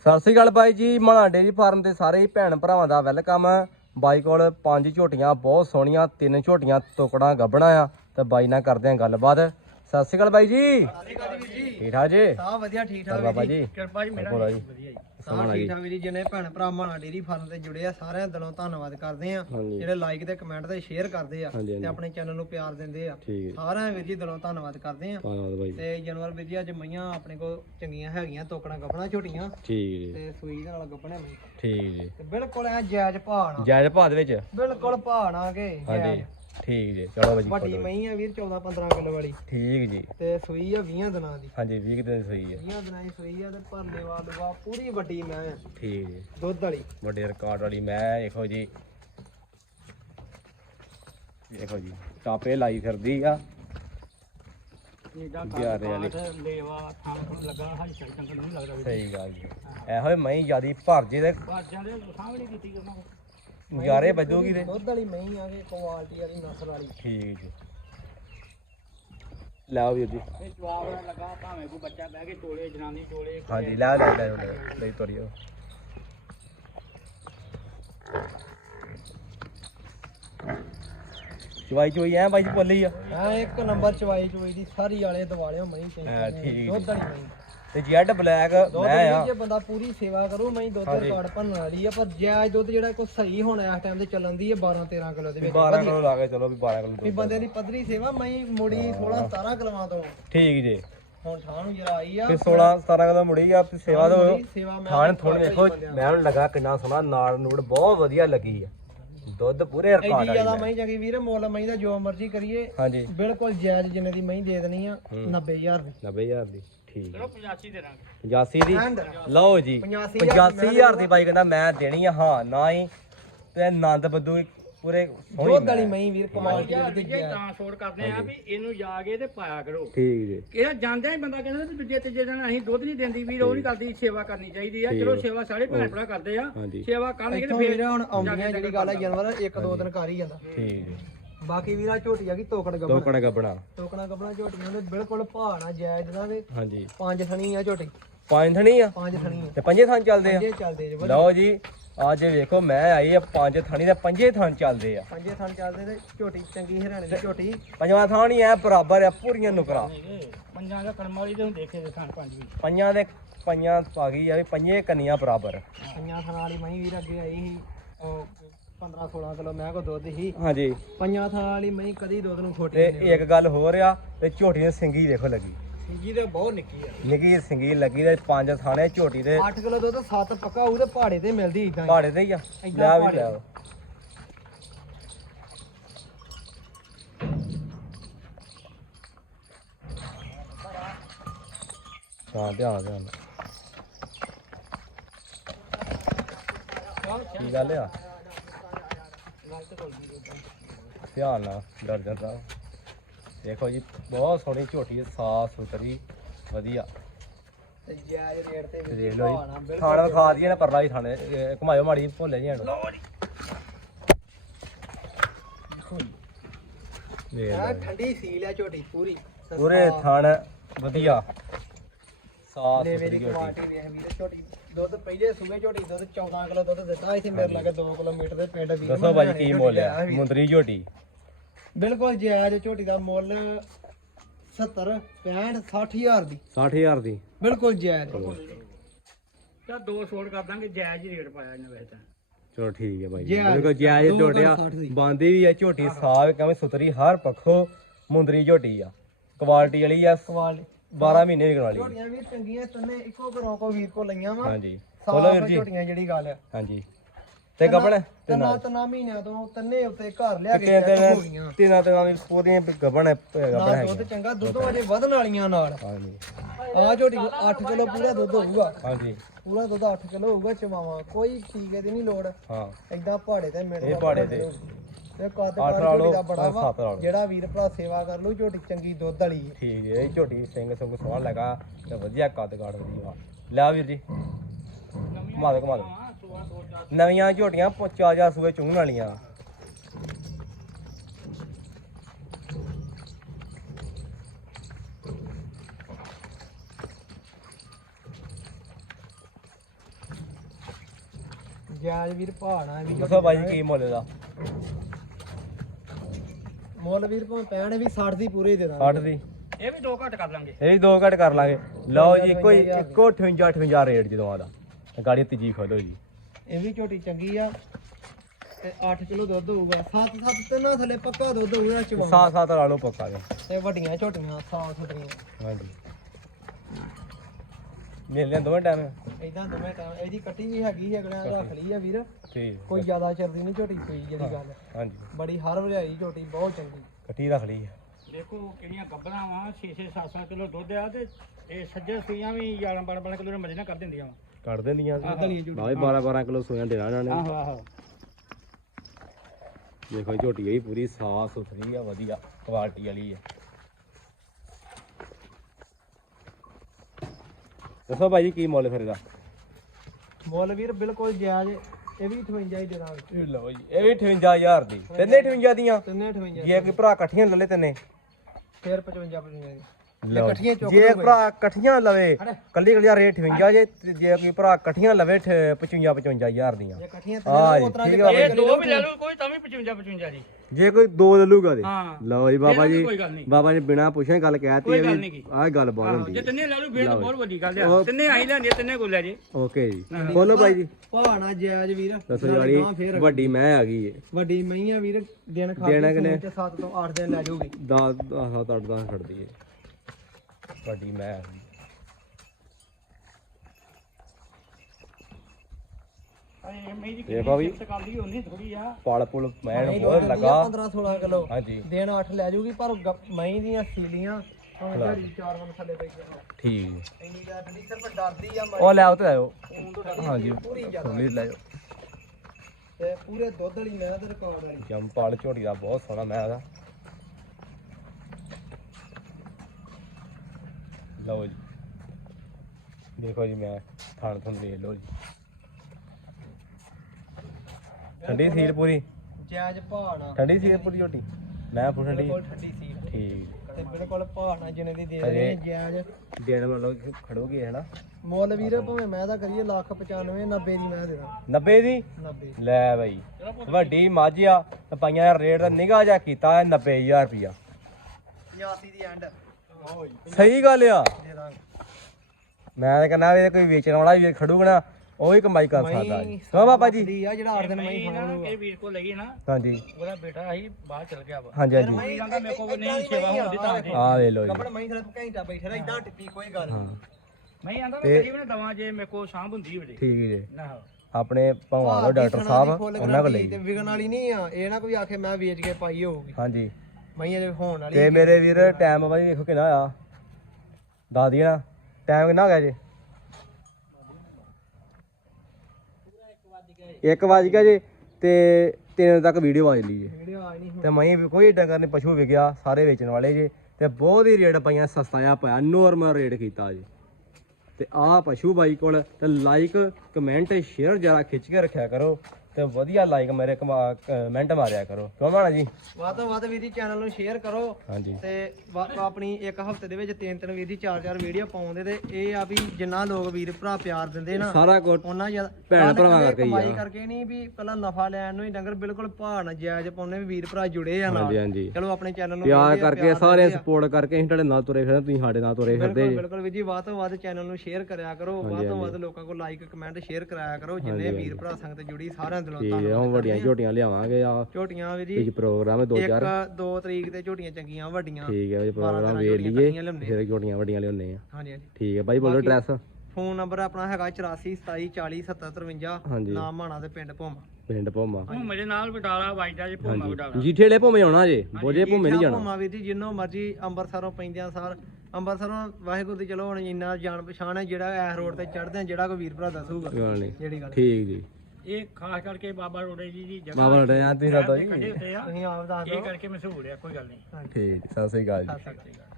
ਸਤਿ ਸ੍ਰੀ ਅਕਾਲ ਬਾਈ ਜੀ ਮਣਾ dairy farm ਦੇ ਸਾਰੇ ਭੈਣ ਭਰਾਵਾਂ ਦਾ ਵੈਲਕਮ। ਬਾਈ ਕੋਲ ਪੰਜ ਝੋਟੀਆਂ, ਬਹੁਤ ਸੋਹਣੀਆਂ, ਤਿੰਨ ਝੋਟੀਆਂ ਟੁਕੜਾ ਗੱਬਣਾ ਆ, ਤੇ ਬਾਈ ਨਾਲ ਕਰਦੇ ਆ ਗੱਲਬਾਤ। ਸਤਿ ਸ੍ਰੀ ਅਕਾਲ ਬਾਈ ਜੀ। ਠੀਕ ਠਾਕ ਜੀ? ਸਾਹ ਵਧੀਆ ਠੀਕ ਠਾਕ ਬਾਬਾ ਜੀ। ਕਿਰਪਾ ਜੀ ਮੇਰਾ ਵਧੀਆ ਜੀ। ਸਾਹ ਠੀਕ ਠਾਕ ਵੀਰ ਜੀ ਜਿਨੇ ਭੈਣ ਭਰਾ ਮਾਣਾ ਡੇਰੀ ਫਾਰਮ ਤੇ ਜੁੜੇ ਆ ਸਾਰਿਆਂ ਦਿਲੋਂ ਧੰਨਵਾਦ ਕਰਦੇ ਆ। ਜਿਹੜੇ ਲਾਈਕ ਤੇ ਕਮੈਂਟ ਤੇ ਸ਼ੇਅਰ ਕਰਦੇ ਆ ਤੇ ਆਪਣੇ ਚੈਨਲ ਨੂੰ ਪਿਆਰ ਦਿੰਦੇ ਆ ਸਾਰਿਆਂ ਵੀਰ ਜੀ ਦਿਲੋਂ ਧੰਨਵਾਦ ਕਰਦੇ ਆ। ਤੇ ਜਾਨਵਰ ਵੀਰ ਜੀ ਅੱਜ ਮਈਆਂ ਆਪਣੇ ਕੋਲ ਚੰਗੀਆਂ ਹੈਗੀਆਂ ਤੋਕਣਾ ਗੱਪਣਾ ਝੋਟੀਆਂ। ਠੀਕ ਜੀ। ਤੇ ਸੂਈ ਨਾਲ ਮਈ ਠੀਕ ਜੀ। ਤੇ ਬਿਲਕੁਲ ਐ ਜਾਇਜ਼ ਭਾਅ ਨਾਲ। ਜਾਇਜ਼ ਭਾਅ ਦੇ ਵਿੱਚ? ਬਿਲਕੁਲ ਭਾਅ ਨਾਲ ਕੇ ਹਾਂਜੀ। ਠੀਕ ਜੀ ਚਲੋ ਬਾਈ ਜੀ ਵੱਡੀ। ਮਈ ਆ ਵੀਰ 14 15 ਕਿਲੋ ਵਾਲੀ। ਠੀਕ ਜੀ। ਤੇ ਸੂਈ ਆ 20 ਦਿਨਾਂ ਦੀ। ਹਾਂਜੀ 20 ਦਿਨ ਸਹੀ ਹੈ 20 ਦਿਨਾਂ ਦੀ ਸੂਈ ਆ ਤੇ ਭਰਨੇ ਵਾਲੂਆ ਪੂਰੀ ਵੱਡੀ ਮੈਂ ਆ। ਠੀਕ ਜੀ। ਦੁੱਧ ਵਾਲੀ। ਵੱਡੇ ਰਿਕਾਰਡ ਵਾਲੀ ਮੈਂ ਦੇਖੋ ਜੀ। ਦੇਖੋ ਜੀ ਟਾਪੇ ਲਾਈ ਫਿਰਦੀ ਆ। ਗਿਆਰੇ ਵਾਲੀ। ਲੇਵਾ ਥਾਂ ਲੱਗਾ ਹਾਈ ਸਹੀ ਚੰਗਾ ਨਹੀਂ ਲੱਗਦਾ ਸਹੀ ਗੱਲ ਜੀ। ਇਹੋ ਮਈ ਜਿਆਦੀ ਭਰ ਜੇ ਤੇ ਬਾਜਾਂ ਦੇ ਸਾਹਮਣੇ ਕੀਤੀ ਉਹਨਾਂ ਨਜ਼ਾਰੇ ਵੱਜੂਗੀ ਤੇ। ਦੁੱਧ ਵਾਲੀ ਮਹੀਂ ਆ ਕੇ ਕੁਆਲਿਟੀ ਵਾਲੀ ਨਸਲ ਵਾਲੀ। ਠੀਕ ਜੀ। ਲਾਓ ਵੀਰ ਜੀ। ਇਹ ਜਵਾਬ ਲੱਗਾ ਭਾਵੇਂ ਕੋਈ ਬੱਚਾ ਬਹਿ ਕੇ ਟੋਲੇ ਜਨਾਨੀ ਟੋਲੇ ਹਾਂਜੀ ਲੈ ਲੈ ਲੈ ਲੈ ਲਈ ਤੋਰੀਓ। ਚਵਾਈ ਚੋਈ ਐ ਬਾਈ ਜੀ ਪੋਲੀ ਆ। ਹਾਂ ਇੱਕ ਨੰਬਰ ਚਵਾਈ ਚੋਈ ਦੀ ਸਾਰੀ ਵਾਲੇ ਦਿਵਾਲਿਓ ਮਹੀਂ ਹਾਂ, ਚੰਗੀ ਠੀਕ ਦੁੱਧ ਵਾਲੀ ਮਹੀਂ। ਤੇ ਜੈਡ ਬਲੈਕ ਮੈਂ ਆ। ਜੇ ਬੰਦਾ ਪੂਰੀ ਸੇਵਾ ਕਰੂ ਮਹੀਂ ਦੁੱਧ। ਰਿਕਾਰਡ ਭੰਨਣ ਵਾਲੀ ਆ ਪਰ ਜਾਇਜ਼ ਦੁੱਧ ਜਿਹੜਾ ਕੋਈ ਸਹੀ ਹੋਣਾ ਇਸ ਟਾਈਮ ਤੇ ਚੱਲਣ ਦੀ ਹੈ 12 13 ਕਿਲੋ ਦੇ ਵਿੱਚ। 12 ਕਿਲੋ ਲਾ ਕੇ ਚਲੋ ਵੀ 12 ਕਿਲੋ ਵੀ ਬੰਦੇ ਦੀ ਪੱਧਰੀ ਸੇਵਾ ਮਹੀਂ ਮੁੜੀ 16 17 ਕਿਲੋਆਂ ਤੋਂ। ਠੀਕ ਜੀ। ਹੁਣ ਥਾਂ ਨੂੰ ਜਰਾ ਆਈ ਆ। ਤੇ 16 17 ਕਿਲੋ ਮੁੜੀ ਆ ਤੇ ਸੇਵਾ ਮੈਂ ਥਾਣ ਥੋੜੇ ਵੇਖੋ ਮੈਂ ਨੂੰ। ਲੱਗਾ ਕਿੰਨਾ ਸੋਹਣਾ ਨਾੜ ਨੂੜ ਬਹੁਤ ਵਧੀਆ ਲੱਗੀ ਆ। ਦੁੱਧ ਪੂਰੇ ਰਿਕਾਰਡ ਜ਼ਿਆਦਾ ਵਾਲੀ ਮਹੀਂ ਚੰਗੀ ਵੀਰ ਮੁੱਲ ਮਹੀਂ ਦਾ ਜੋ ਮਰਜ਼ੀ ਕਰੀਏ। ਹਾਂਜੀ। ਬਿਲਕੁਲ ਜਾਇਜ਼ ਜਿੰਨੇ ਦੀ ਮਹੀਂ ਦੇ ਦੇਣੀ ਆ 90000 ਦੀ। 90000 ਦੀ। ਠੀਕ ਹੈ 85 ਦੇ ਦਾਂਗੇ। 85 ਦੀ? ਲਓ ਜੀ 85000 85000 ਦੀ ਬਾਈ ਕਹਿੰਦਾ ਮੈਂ ਦੇਣੀ ਆ ਹਾਂ ਨਾ ਹੀ। ਤੇ ਆਨੰਦ ਬੱਦੂ ਪੂਰੇ ਸੋਹਣੀ ਦੁੱਧ ਵਾਲੀ ਮਹੀਂ ਵੀਰ ਕੁਆਲਿਟੀ ਦੀ ਜੇ ਤਾਂ ਛੋੜ ਕਰਦੇ ਆ ਵੀ ਇਹਨੂੰ ਜਾ ਕੇ ਤੇ ਪਾਇਆ ਕਰੋ। ਠੀਕ ਜੀ। ਇਹਦਾ ਜਾਂਦਿਆਂ ਹੀ ਬੰਦਾ ਕਹਿੰਦਾ ਵੀ ਦੂਜੇ ਤੀਜੇ ਦਿਨ ਅਸੀਂ ਦੁੱਧ ਨਹੀਂ ਦਿੰਦੀ ਵੀਰ ਉਹ ਨਹੀਂ ਕਰਦੀ ਸੇਵਾ ਕਰਨੀ ਚਾਹੀਦੀ ਆ। ਚਲੋ ਸੇਵਾ ਸਾਰੇ ਭੈਣ ਭਰਾ ਕਰਦੇ ਆ। ਹਾਂਜੀ। ਸੇਵਾ ਕਰਨਗੇ ਤੇ ਇੱਥੋਂ ਫਿਰ ਹੁਣ ਆਉਂਦੀਆਂ ਜਿਹੜੀ ਗੱਲ ਹੈ ਜਾਨਵਰ ਇੱਕ ਦੋ ਦਿਨ ਕਰ ਹੀ ਜਾਂਦਾ। ਠੀਕ ਜੀ। ਬਾਕੀ ਵੀਰਾ ਝੋਟੀ ਆ ਗਈ ਤੋਕੜ ਗੱਬਣ। ਟੋਕੜਾ ਗੱਬਣਾ। ਤੋਕਣਾ ਗੱਬਣਾ ਝੋਟੀਆਂ ਦੇ ਬਿਲਕੁਲ ਭਾਣਾ ਜਾਇਜ਼ ਦਾ। ਤੇ ਹਾਂਜੀ। ਪੰਜ ਥਣੀ ਆ ਝੋਟੀ। ਪੰਜ ਥਣੀ ਆ? ਪੰਜ ਥਣੀ ਆ। ਤੇ ਪੰਜੇ ਥਾਂ ਚੱਲਦੇ ਆ? ਚੱਲਦੇ ਜੇ ਲਓ ਜੀ ਅੱਜ ਵੇਖੋ ਮੈਂ ਆਈ ਆ ਪੰਜ ਥਣੀ ਤੇ ਪੰਜੇ ਥਾਂ ਚੱਲਦੇ ਆ। ਪੰਜੇ ਥਣ ਚੱਲਦੇ ਤੇ ਝੋਟੀ ਚੰਗੀ ਹਰਿਆਣੇ ਦੀ ਝੋਟੀ। ਪੰਜਵਾਂ ਥਾਂ ਨਹੀਂ ਐ ਬਰਾਬਰ ਆ ਪੂਰੀਆਂ ਨੁਕਰਾ। ਪੰਜਾਂ ਦਾ ਕਰਮ ਵਾਲੀ ਤੇ ਦੇਖੇ ਦੇ ਖਾਣ ਪੰਜ ਵੀ। ਪੰਜਾਂ ਦੇ ਪੰਜਾਂ ਆ ਗਈ ਆ ਵੀ ਪੰਜੇ ਕੰਨੀਆਂ ਬਰਾਬਰ। ਪੰਜਾਂ ਥਣਾਂ ਵਾਲੀ ਮਹੀਂ ਵੀਰ ਅੱਗੇ ਆਈ ਸੀ। ਉਹ 15 16 ਕਿਲੋ ਮੈਂ ਕੋ ਦੁੱਧ ਸੀ। ਹਾਂਜੀ। ਪੰਜਾਂ ਥਾਂ ਵਾਲੀ ਮਹੀਂ ਕਦੀ ਦੁੱਧ ਨੂੰ ਤੇ ਖੋਟੀ ਇੱਕ ਗੱਲ ਹੋਰ ਆ ਤੇ ਝੋਟੀ ਦੀ ਸਿੰਗੀ ਦੇਖੋ ਲੱਗੀ। ਜੀ ਤੇ ਬਹੁਤ ਨਿੱਕੀ ਆ। ਨਿੱਕੀ ਜਿਹੀ ਸਿੰਗੀ ਲੱਗੀ ਤੇ ਪੰਜ ਥਾਣੇ ਝੋਟੀ ਦੇ 8 ਕਿਲੋ ਦੁੱਧ 7 ਪੱਕਾ ਹੋਊ ਤੇ ਪਹਾੜੇ ਤੇ ਮਿਲਦੀ ਇਦਾਂ ਪਹਾੜੇ ਤੇ ਹੀ ਆ। ਏਦਾਂ ਲੈ ਵੀ ਪਹਾੜੇ ਲੈ ਆਓ। ਹਾਂ ਧਿਆਨ ਧਿਆਨ ਕੀ ਗੱਲ ਆ? ਧਿਆਨ ਨਾਲ ਡਰ ਜਾਂਦਾ। ਦੇਖੋ ਜੀ ਬਹੁਤ ਸੋਹਣੀ ਝੋਟੀ ਹੈ ਸਾਫ਼ ਸੁਥਰੀ ਵਧੀਆ। ਤੇ ਜਾਇਜ਼ ਰੇਟ ਤੇ ਦੇਖ ਲਓ ਜੀ ਖਾ ਦਈਏ ਨਾ ਪਰਲਾ ਵੀ ਖਾਣੇ ਇਹ ਘੁਮਾਇਓ ਮਾੜੀ ਜਿਹੀ, ਭੁੱਲੇ ਜੀ। ਇਹਨੂੰ ਆ ਲਓ ਜੀ। ਠੰਡੀ ਸੀਲ ਆ ਝੋਟੀ ਪੂਰੀ। ਪੂਰੇ ਥਣ ਵਧੀਆ। ਸਾਫ਼ ਸੁਥਰੀ ਦੀ ਝੋਟੀ। ਕੁਆਲਿਟੀ ਵੇਖ ਵੀਰ ਝੋਟੀ ਦੁੱਧ ਪਹਿਲੇ ਸੂਏ ਝੋਟੀ ਦੁੱਧ 14 ਕਿਲੋ ਦੁੱਧ ਦਿੱਤਾ ਇੱਥੇ ਮੇਰੇ ਲਾਗੇ 2 ਕਿਲੋਮੀਟਰ ਦੇ ਪਿੰਡ ਵੀਰ ਦੱਸੋ ਬਾਜੀ ਕੀ ਮੁੱਲ ਵੀਰ। ਮੁੰਦਰੀ ਝੋਟੀ? ਬਿਲਕੁਲ ਜਾਇਜ਼ ਝੋਟੀ ਦਾ ਮੁੱਲ 70 65 60000 ਦੀ। 60000 ਦੀ। ਬਿਲਕੁਲ ਜਾਇਜ਼। ਤਾਂ ਦੋ ਛੋੜ ਕਰ ਦਾਂਗੇ ਜਾਇਜ਼ ਹੀ ਰੇਟ ਪਾਇਆ ਇਹਨਾਂ ਵੈਸੇ ਤਾਂ। ਚਲੋ ਠੀਕ ਹੈ ਬਾਈ ਜਾਇਜ਼। ਬਿਲਕੁਲ ਜਾਇਜ਼ ਝੋਟਿਆ। ਬੰਦੀ ਵੀ ਹੈ ਝੋਟੀ ਸਾਫ਼ ਕਿਵੇਂ ਸੁਥਰੀ ਹਰ ਪੱਖੋਂ ਮੁੰਦਰੀ ਝੋਟੀ ਆ। ਕੁਆਲਿਟੀ ਵਾਲੀ ਆ ਕੁਆਲਿਟੀ 12 ਮਹੀਨੇ ਵੀ ਕਰਾ ਲਈ ਝੋਟੀਆਂ ਵੀ ਚੰਗੀਆਂ ਤੰਨੇ ਇੱਕੋ ਘਰੋਂ ਕੋ ਵੀਰ ਕੋ ਲਈਆਂ ਵਾ। ਹਾਂਜੀ। ਬੋਲੋ ਵੀਰ ਜੀ। ਝੋਟੀਆਂ ਜਿਹੜੀ ਗੱਲ ਆ। ਹਾਂਜੀ। ਤੇ ਕਪੜੇ ਤੇ ਤਨਾ ਨਾਲ। ਤਨਾ ਮਹੀਨਿਆਂ ਤੋਂ ਤੰਨੇ ਉੱਤੇ ਘਰ ਲਿਆ ਕੇ ਤੇ ਚੈੱਕ ਹੋ ਗਈਆਂ। ਤਿੰਨਾਂ ਤਿੰਨਾਂ ਦੀ ਪੂਰੀਆਂ ਗਬਣ ਗਬਣ ਹੈ ਦੁੱਧ ਚੰਗਾ ਦੁੱਧੋਂ ਅਜੇ ਵਧਣ ਵਾਲੀਆਂ ਨਾਲ। ਹਾਂਜੀ। ਆ ਝੋਟੀ 8 ਕਿਲੋ ਪੂਰਾ ਦੁੱਧ ਹੋਊਗਾ। ਹਾਂਜੀ। ਪੂਰਾ ਦੁੱਧ 8 ਕਿਲੋ ਹੋਊਗਾ ਚਵਾਵਾ। ਕੋਈ ਟੀਕੇ ਦੀ ਨਹੀਂ ਲੋੜ। ਹਾਂ। ਏਦਾਂ ਪਹਾੜੇ ਤੇ ਮਿਲ ਇਹ ਪਹਾੜੇ ਤੇ। ਤੇ ਕੱਦ ਅੱਠ ਲਾ ਲਓ, ਦਾ ਬੜਾ ਪੰਜ ਵਾ। ਸੱਤ ਲਾ ਲਓ। ਜਿਹੜਾ ਵੀਰ ਭਰਾ ਸੇਵਾ ਕਰ ਲੂ ਝੋਟੀ ਚੰਗੀ ਦੁੱਧ ਵਾਲੀ। ਹੈ ਠੀਕ ਹੈ ਇਹ ਝੋਟੀ ਸਿੰਘ ਸੁੰਗ ਸੋਹਣਾ ਲੱਗਾ ਤੇ ਵਧੀਆ ਕੱਦ ਕਾੜ ਵਧੀਆ ਲੈ ਵੀਰ ਜੀ ਘੁਮਾ ਦੇ ਘੁਮਾ ਦੇ ਹਾਂ ਸੋਆ ਦੋ ਚਾਰ ਨਵੀਆਂ ਝੋਟੀਆਂ ਪੋਚਾ ਜਾ ਸੂਏ ਚੁੰਗਣ ਵਾਲੀਆਂ। ਜਾਇਜ਼ ਵੀਰ ਭਾਣਾ ਵੀ ਦੱਸੋ ਬਾਈ ਜੀ ਕੀ ਮੁੱਲ ਦਾ ਮੁੱਲ ਵੀਰ ਭਾਵੇਂ 65 ਵੀ 60 ਦੀ ਪੂਰੇ ਦੇ ਦਾਂਗੇ। 60 ਦੀ ਇਹ ਵੀ ਦੋ ਘੱਟ ਕਰ ਲਾਂਗੇ। ਇਹ ਵੀ ਦੋ ਘੱਟ ਕਰ ਲਾਂਗੇ। ਲਓ ਜੀ ਇੱਕੋ ਹੀ ਇੱਕੋ 58 58 ਰੇਟ ਜਦੋਂ ਆਦਾ। ਗਾੜੀ ਤੀਜੀ ਖੋਲੋ ਜੀ। ਇਹ ਵੀ ਝੋਟੀ ਚੰਗੀ ਆ ਤੇ 8 ਕਿਲੋ ਦੁੱਧ ਹੋਊਗਾ। 7 7 ਤਿੰਨਾਂ ਥੱਲੇ ਪੱਕਾ ਦੁੱਧ ਹੋਊਗਾ ਚਵਾ ਸਾਤ ਸਾਤ ਲਾ ਲਓ ਪੱਕਾ ਜੀ। ਤੇ ਵੱਡੀਆਂ ਝੋਟੀਆਂ ਸਾਫ਼ ਸੁਥਰੀਆਂ ਹਾਂਜੀ। ਮਿਲ ਲਿਆ ਦੋਵੇਂ ਟਾਈਮ ਇਦਾਂ ਦੋਵੇਂ ਟਾਈਮ ਇਹਦੀ ਕਟਿੰਗ ਵੀ ਹੈਗੀ ਨੇ ਰੱਖ ਲਈ ਆ ਵੀਰ। ਠੀਕ ਕੋਈ ਜ਼ਿਆਦਾ ਚਰਦੀ ਨਹੀਂ ਝੋਟੀ ਕੋਈ ਜਿਹੜੀ ਗੱਲ ਹਾਂਜੀ। ਬੜੀ ਹਰ ਵਰਿਆਈ ਝੋਟੀ ਬਹੁਤ ਚੰਗੀ। ਕੱਟੀ ਰੱਖ ਲਈ ਹੈ। ਦੇਖੋ ਕਿਹੜੀਆਂ ਗੱਬਣਾ ਵਾ 6 6 7 7 ਕਿਲੋ ਦੁੱਧ ਆ ਤੇ ਇਹ ਸੱਜੇ ਸੂਈਆਂ ਵੀ 11 12 12 ਕਿਲੋ ਮਰਜ਼ੀ ਨਾਲ ਕਰ ਦਿੰਦੀਆਂ ਵਾ। ਕੱਢ ਦਿੰਦੀਆਂ ਝੋਟੀ। ਬਾਈ 12 12 ਕਿਲੋ ਸੋਇਆ ਦੇਣਾ ਇਹਨਾਂ ਨੇ। ਆਹੋ ਆਹੋ। ਦੇਖੋ ਜੀ ਝੋਟੀ ਇਹ ਪੂਰੀ ਸਾਫ਼ ਸੁਥਰੀ ਆ ਵਧੀਆ ਕੁਆਲਿਟੀ ਵਾਲੀ ਹੈ ਦੱਸੋ ਭਾਈ ਜੀ ਕੀ ਮੁੱਲ ਫਿਰ ਇਹਦਾ? ਮੁੱਲ ਵੀਰ ਬਿਲਕੁਲ ਜਾਇਜ਼ ਇਹ ਵੀ 58 ਹੀ ਦੇ ਦਾਂਗੇ ਲਓ ਜੀ ਇਹ ਵੀ 58000 ਦੀ। ਤਿੰਨੇ 58 ਦੀਆਂ? ਤਿੰਨੇ 58 ਜੇ ਕੋਈ ਭਰਾ ਇਕੱਠੀਆਂ ਲੈ ਲੇ ਤਿੰਨੇ। ਫਿਰ 55 55 ਦੀ ਲਓ ਇਕੱਠੀਆਂ ਚੁੱਕ ਜੇ ਭਰਾ ਇਕੱਠੀਆਂ ਲਵੇ ਕੱਲੀ ਕੱਲੀ ਰੇਟ 58 ਜੇ ਤੇ ਜੇ ਕੋਈ ਭਰਾ ਇਕੱਠੀਆਂ ਲਵੇ 55 55000 ਦੀਆਂ। ਜੇ ਇਕੱਠੀਆਂ ਤੇ ਜੀ, ਉਤਰਾ ਠੀਕ ਜੇ ਆ ਇਹ ਦੋ ਵੀ ਲੈ ਲਓ ਕੋਈ ਤਾਂ ਵੀ 55 55 ਜੀ। ਜੇ ਕੋਈ ਦੋ ਲੱਲੂਗਾ ਦੇ ਹਾਂ। ਲਓ ਜੀ ਬਾਬਾ ਜੀ ਵੀ ਕੋਈ ਗੱਲ ਨਹੀਂ। ਬਾਬਾ ਜੀ ਬਿਨਾ ਪੁੱਛੇ ਗੱਲ ਕਹਿਤੀ ਕੋਈ ਹੈ ਗੱਲ ਵੀ। ਆਹ ਗੱਲ ਬਹੁਤ ਆਹੋ, ਹੁੰਦੀ ਜੇ ਹੈ ਤਿੰਨੇ ਲੈ ਲਓ ਫਿਰ ਤਾਂ ਬਹੁਤ ਵੱਡੀ ਗੱਲ ਆ। ਉਹ- ਤਿੰਨੇ ਆਈ ਲੈਣੇ ਤਿੰਨੇ ਕੋਲ ਲੈ ਜੇ। ਓਕੇ ਜੀ। ਬੋਲੋ ਭਾਈ ਜੀ। ਭਾਣਾ ਜਾਇਜ਼ ਵੀਰ। ਦੱਸੋ ਜੀ ਫੇਰ ਵੱਡੀ ਮੈਂ ਆ ਗਈ ਏ। ਵੱਡੀ ਮਈਆਂ ਵੀਰ। ਦਿਨ ਖਾ ਦਿਨ ਕੇ ਕਿੰਨੇ? ਤੇ 7 ਤੋਂ 8 ਦਿਨ ਲੈ ਜਾਊਗੀ। 10 10 8 10 ਖੜਦੀ ਏ। ਵੱਡੀ ਮੈਂ ਆ। ਗਈ ਅਰੇ ਮੈਂ ਦੀ ਦੇਖੋ ਵੀ। ਕਰਦੀ ਹੁੰਦੀ ਥੋੜੀ ਆ। ਪਲ ਪੁਲ ਮੈਂ ਬਹੁਤ ਲੱਗਾ। 15 16 ਕਿਲੋ। ਹਾਂਜੀ। ਦਿਨ 8 ਲੈ ਜਾਊਗੀ ਪਰ ਗ- ਮਈ ਦੀਆਂ ਸੀਲੀਆਂ ਭਾਵੇਂ ਝਾੜੀ ਚਾਰ ਵਨ ਥੱਲੇ ਪਈ ਜਾਣ। ਠੀਕ। ਇੰਨੀ ਜ਼ਿਆਦਾ ਠੰਡੀ ਸਿਰਫ ਡਰਦੀ ਆ ਮਈ ਉਹ ਲੈ ਆਓ ਤੇ ਆਇਓ ਤੋਂ ਹਾਂਜੀ। ਪੂਰੀ ਜ਼ਿਆਦਾ। ਲੈ ਜਾਓ ਤੇ ਪੂਰੇ ਦੁੱਧ ਵਾਲੀ ਮੈਂ ਤੇ ਰਿਕਾਰਡ ਵਾਲੀ। ਜੰਪਾਲ ਝੋਟੀ ਦਾ ਬਹੁਤ ਸੋਹਣਾ ਮੈਂ ਉਹਦਾ ਲਓ ਜੀ। ਦੇਖੋ ਜੀ ਮੈਂ ਥਾਣ ਥਣ ਵੇਖ ਲਓ ਜੀ। ਠੰਡੀ ਸੀਲ ਪੂਰੀ? ਜਾਇਜ਼ ਭਾਣਾ ਠੰਡੀ ਸੀਲ ਪੂਰੀ ਝੋਟੀ? ਮੈਂ ਪੂਰੀ ਠੰਡੀ ਬਿਲਕੁਲ ਠੰਡੀ। ਸੀ ਠੀਕ। ਤੇ ਬਿਲਕੁਲ ਭਾਣਾ ਜਿੰਨੇ ਦੀ ਦੇ ਰਹੇ ਜਾਇਜ਼। ਦਿਨ ਮਤਲਬ ਖੜੋਗੇ ਹੈ ਨਾ ਮੁੱਲ ਵੀਰ ਭਾਵੇਂ ਮੈਂ ਤਾਂ ਕਰੀਏ ਲੱਖ 95 90 ਦੀ ਮੈਂ ਦੇ ਦਾਂ। 90 ਦੀ? 90 ਲੈ ਬਈ ਵੱਡੀ ਮੱਝ ਆ ਤੇ ਪਾਈਆਂ ਦਾ ਰੇਟ ਦਾ ਨਿਗਾਹ ਜਾ ਕੀਤਾ ਹੈ 90000 ਰੁਪਿਆ 85 ਦੀ ਐਂਡ ਸਹੀ ਗੱਲ ਆ। ਮੈਂ ਤਾਂ ਕਹਿੰਦਾ ਵੀ ਕੋਈ ਵੇਚਣ ਵਾਲਾ ਵੀ ਖੜੂਗਾ ਨਾ ਉਹ ਵੀ ਕਮਾਈ ਕਰ ਸਕਦਾ ਜੀ। ਕਿਉਂ ਬਾਬਾ ਜੀ। ਦੀ ਆ ਜਿਹੜਾ 8 ਦਿਨ ਮਈ ਮੈਂ ਨਾ ਫੜਾਉਣਾ ਇਹ ਵੀਰ ਕੋ ਲਈ ਨਾ ਹਾਂਜੀ। ਉਹਦਾ ਬੇਟਾ ਸੀ ਬਾਹਰ ਚਲ ਗਿਆ ਵਾ। ਹਾਂਜੀ ਹਾਂਜੀ। ਮਈ ਕਹਿੰਦਾ ਮੇਰੇ ਕੋਲ ਨਹੀਂ ਸੇਵਾ ਹੁੰਦੀ ਤਾਂ ਤੇ ਆ ਵੇ ਲੋ ਜੀ। ਕੱਪੜ ਮਈ ਥਲੇ ਘੰਟਾ ਬੈਠੇ ਰਹਾ ਇਦਾਂ ਟਿੱਪੀ ਕੋਈ ਗੱਲ ਹਾਂ। ਨਹੀਂ। ਮੈਂ ਆਂਦਾ ਮੈਂ ਕਦੀ ਵੀ ਨਾ ਦਵਾਂ ਜੇ ਮੇਰੇ ਕੋਲ ਸਾਂਭ ਹੁੰਦੀ ਹੋਵੇ ਠੀਕ ਜੀ। ਨਾ। ਆਪਣੇ ਡਾਕਟਰ ਸਾਹਿਬ ਉਹਨਾਂ ਕੋਲ ਲਈ ਤੇ ਵਿਗਣ ਵਾਲੀ ਨਹੀਂ ਆ। ਇਹ ਨਾ ਕੋਈ ਆਖੇ ਮੈਂ ਵੇਚ ਕੇ ਪਾਈ ਹੋਊਗੀ। ਹਾਂਜੀ। ਮਈ ਅਜੇ ਹੋਣ ਵਾਲੀ ਤੇ ਮੇਰੇ ਵੀਰ ਟਾਈਮ ਬਾਈ ਵੇਖੋ ਕਿੰਨਾ ਆ। ਦੱਸ ਦਈਏ ਨਾ ਟਾਈਮ ਕਿੰਨਾ ਹੋ ਗਿਆ ਜੀ? 1 ਵਜ ਗਿਆ ਜੀ ਤੇ 3 ਤੱਕ ਵੀਡੀਓ ਆ ਜਲੀ ਜੀ। ਵੀਡੀਓ ਆ ਨਹੀਂ ਤੇ ਮੈਂ ਵੀ ਕੋਈ ਡੰਗਰ ਨਹੀਂ ਪਸ਼ੂ ਵਿਕਿਆ ਸਾਰੇ ਵੇਚਣ ਵਾਲੇ ਜੇ। ਤੇ ਬਹੁਤ ਹੀ ਰੇਟ ਪਈਆਂ ਸਸਤਾਇਆ ਪਿਆ ਨੋਰਮਲ ਰੇਟ ਕੀਤਾ ਜੀ। ਤੇ ਆਹ ਪਸ਼ੂ ਬਾਈ ਕੋਲ ਤੇ ਲਾਈਕ ਕਮੈਂਟ ਸ਼ੇਅਰ ਜਰਾ ਖਿੱਚ ਕੇ ਰੱਖਿਆ ਕਰੋ। ਤੇ ਵਧੀਆ ਲਾਈਕ ਮੇਰੇ ਕਮੈਂਟ ਮਾਰਿਆ ਕਰੋ। ਕਿਉਂ ਮਾਣਾ ਜੀ? ਵੱਧ ਤੋਂ ਵੱਧ ਵੀਰ ਜੀ ਚੈਨਲ ਨੂੰ ਸ਼ੇਅਰ ਕਰੋ ਹਾਂਜੀ। ਤੇ ਵਾ- ਆਪਣੀ ਇੱਕ ਹਫ਼ਤੇ ਦੇ ਵਿੱਚ ਤਿੰਨ ਤਿੰਨ ਵੀਰ ਜੀ ਚਾਰ ਚਾਰ ਵੀਡੀਓ ਪਾਉਂਦੇ ਤੇ ਇਹ ਆ ਵੀ ਜਿੰਨਾ ਲੋਕ ਵੀਰ ਭਰਾ ਪਿਆਰ ਦਿੰਦੇ ਨਾ ਸਾਰਾ ਕੁਝ ਉਹਨਾਂ ਜ਼ਿਆਦਾ ਭੈਣ ਗੱਲ ਭਰਾਵਾਂ ਕਦੇ ਕਰਕੇ ਹੀ ਕਮਾਈ ਆ। ਕਰਕੇ ਨਹੀਂ ਵੀ ਪਹਿਲਾਂ ਨਫਾ ਲੈਣ ਨੂੰ ਹੀ ਡੰਗਰ ਬਿਲਕੁਲ ਭਾਣ ਜਾਇਜ਼ ਪਾਉਣੇ ਵੀ ਵੀਰ ਭਰਾ ਜੁੜੇ ਆ ਨਾਲ। ਹਾਂਜੀ ਹਾਂਜੀ। ਚਲੋ ਆਪਣੇ ਚੈਨਲ ਨੂੰ ਪਿਆਰ ਕਰਕੇ ਸਾਰੇ। ਸਪੋਰਟ ਕਰਕੇ ਅਸੀਂ ਤੁਹਾਡੇ ਨਾਲ ਤੁਰੇ ਫਿਰਦੇ ਤੁਸੀਂ ਸਾਡੇ ਨਾਲ ਤੁਰੇ ਫਿਰਦੇ ਬਿਲਕੁਲ ਬਿਲਕੁਲ ਵੀਰ ਜੀ ਵੱਧ ਤੋਂ ਵੱਧ ਚੈਨਲ ਨੂੰ ਸ਼ੇਅਰ ਕਰਿਆ ਕਰੋ ਵੱਧ ਤੋਂ ਵੱਧ ਲੋਕਾਂ ਕੋਲ ਲਾਈਕ ਕਮੈਂਟ ਸ਼ੇਅਰ ਕਰਾਇਆ ਕਰੋ ਜਿੰਨੇ ਵੀਰ ਭਰਾ ਸੰਗਤ ਜੁੜੀ ਸਾਰਿਆਂ ਦਿਲੋਂ ਠੀਕ ਹੈ ਧੰਨਵਾਦ ਹੁਣ ਵੱਡੀਆਂ ਝੋਟੀਆਂ ਲਿਆਵਾਂਗੇ ਆ। ਝੋਟੀਆਂ ਵਿੱਚ ਜੀ ਪ੍ਰੋਗਰਾਮ ਹੈ ਦੋ ਚਾਰ। 1 2 ਤਰੀਕ ਤੇ ਝੋਟੀਆਂ ਚੰਗੀਆਂ ਵੱਡੀਆਂ। ਠੀਕ ਹੈ ਜੀ ਪ੍ਰੋਗਰਾਮ ਵੇਖ ਝੋਟੀਆਂ ਲਈਏ ਫਿਰ ਝੋਟੀਆਂ ਵੱਡੀਆਂ ਲਿਆਉਂਦੇ ਆ। ਹਾਂਜੀ ਹਾਂਜੀ। ਠੀਕ ਹੈ ਬਾਈ ਬੋਲੋ ਐਡਰੈਸ। ਫੋਨ ਨੰਬਰ ਆਪਣਾ ਹੈਗਾ 84 27 40 70 53 ਹਾਂਜੀ ਨਾਮ ਮਾਣਾ ਤੇ ਪਿੰਡ ਭੋਮਾ। ਪਿੰਡ ਭੋਮਾ। ਉਹ ਮੇਰੇ ਨਾਲ ਵਟਾਲਾ ਵਾਜਦਾ ਜੇ ਭੋਮਾ ਵਟਾਲਾ। ਜੀਠੇ ਵਾਲੇ ਭੋਮੇ ਆਉਣਾ ਜੇ? ਬੋਝੇ ਭੋਮੇ ਨਹੀਂ ਜਾਣਾ? ਭੋਮਾ ਵੀਰ ਜੀ ਜਿੰਨੋਂ ਮਰਜ਼ੀ ਅੰਮ੍ਰਿਤਸਰੋਂ ਪੈਂਦਿਆਂ ਸਾਰ। ਅੰਮ੍ਰਿਤਸਰੋਂ ਵਾਹਿਗੁਰੂ ਦੀ ਚਲੋ ਹੁਣ ਇੰਨਾ ਜਾਣ ਪਛਾਣ ਹੈ ਜਿਹੜਾ ਇਸ ਰੋਡ ਤੇ ਚੜਦੇ ਆ ਜਿਹੜਾ ਕੋਈ ਵੀਰ ਭਰਾ ਦੱਸੂਗਾ। ਜਿਹੜੀ ਗੱਲ ਠੀਕ ਜੀ। ਇਹ ਖਾਸ ਕਰਕੇ ਬਾਬਾ ਰੋੜੇ ਜੀ ਦੀ ਜਗ੍ਹਾ ਬਾਬਾ ਰੋਡੇ ਆ ਤੁਸੀਂ ਆ। ਤੁਸੀਂ ਆਪ ਦੱਸ ਇਹ ਕਰਕੇ ਮਸ਼ਹੂਰ ਆ ਕੋਈ ਗੱਲ ਨਹੀਂ। ਠੀਕ ਸਤਿ ਸ੍ਰੀ ਅਕਾਲ ਜੀ। ਸਤਿ ਸ਼੍ਰੀ ਅਕਾਲ।